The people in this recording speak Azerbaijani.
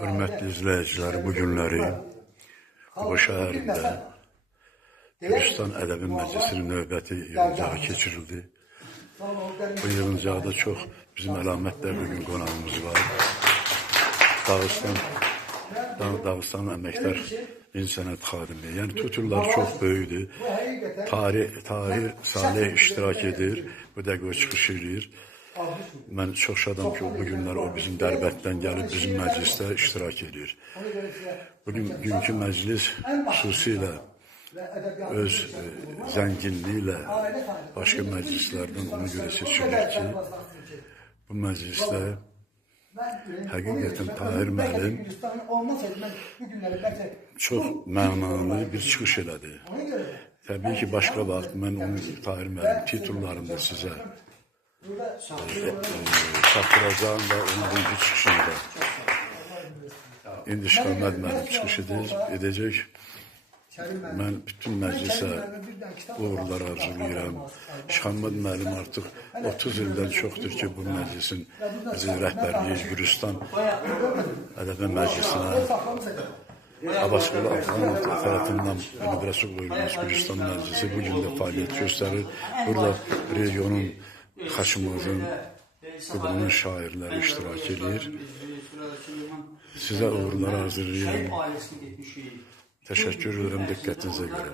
Hörmətli izləyiciləri, bu günləri Quba şəhərində Gürcistan Ədəbi Məclisinin növbəti yığıncağı keçirildi. Bu yığıncaqda çox bizim əlamətlər bugün qonağımız var. Dağıstan əməkdar incəsənət xadimi. Yəni tuturlar çox böyükdür. Tahir Salih iştirak edir, bu dəqiqə çıxış edir. Mən çox şadam ki, bu günlər o bizim Dərbətdən gəlib bizim məclisdə iştirak edir. Bugünkü məclis xüsusilə öz zənginliyi ilə başqa məclislərdən ona görə seçilir ki, bu məclisdə həqiqətən Tahir müəllim çox mənalı bir çıxış elədi. Təbii ki, başqa vaxt mən onun Tahir müəllim titullarında sizə çatdıracağım və onun bugünkü çıxışında. İndi Şıxəməd müəllim çıxış edəcək. Mən bütün məclisə uğurlar arzulayıram. Şıxəməd müəllim artıq 30 ildən çoxdur ki, bu məclisin rəhbərliyi Gürcistan Ədəbi Məclisinə Abbasqulu Ağaoğlu tərəfindən nübrəsi qoyulmuş Gürcistan Məclisi bu gün də fəaliyyət göstərir. Burada regionun Xaçımızın, Qubanın şairləri iştirak edir. Sizə uğurlar arzulayıram. Təşəkkür edirəm diqqətinizə görə.